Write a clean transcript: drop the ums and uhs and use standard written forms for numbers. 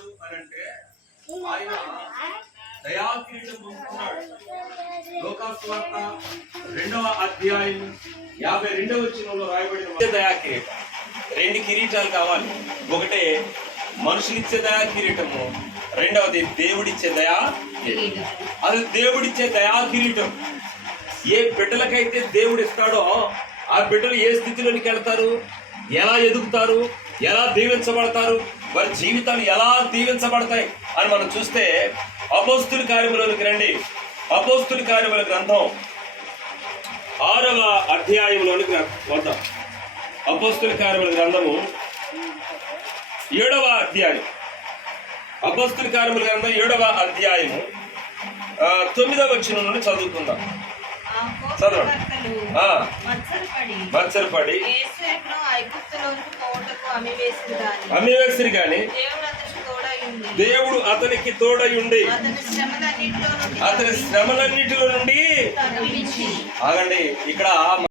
ఉన్నాడు అని అంటే ఆయన దయాకిరీటం పొందుకున్నాడు. లోకాసువార్త 2వ అధ్యాయం 52వ వచనంలో రాయబడిన దయాకిరీటం. 2 కిరీటాలు కావాలి. ఒకటే మనుషులిచ్చే దయా కిరీటము, రెండవది దేవుడిచ్చే దయా కిరీటం. అది దేవుడిచ్చే దయా కిరీటం. ఏ బిడ్డలకైతే దేవుడు ఇస్తాడో ఆ బిడ్డలు ఏ స్థితిలోనికి వెళ్తారు, ఎలా ఎదుగుతారు, ఎలా దీవించబడతారు, వారి జీవితాలు ఎలా దీవించబడతాయి అని మనం చూస్తే అపోస్తుల కార్యములోనికి రండి. అపోస్తుల కార్యముల గ్రంథం 6వ అధ్యాయంలోనికి వద్దాం. అపోస్తుల కార్యముల గ్రంథము 7వ అధ్యాయం. అపోస్తుల కార్యముల గ్రంథం 7వ అధ్యాయము 9వ వచనం నుండి చదువుకుందాం. మత్సరపడి అమ్మివేసిరి గాని దేవుడు అతనికి తోడయుండి అతని శ్రమలన్నిటిలో నుండి ఆగండి. ఇక్కడ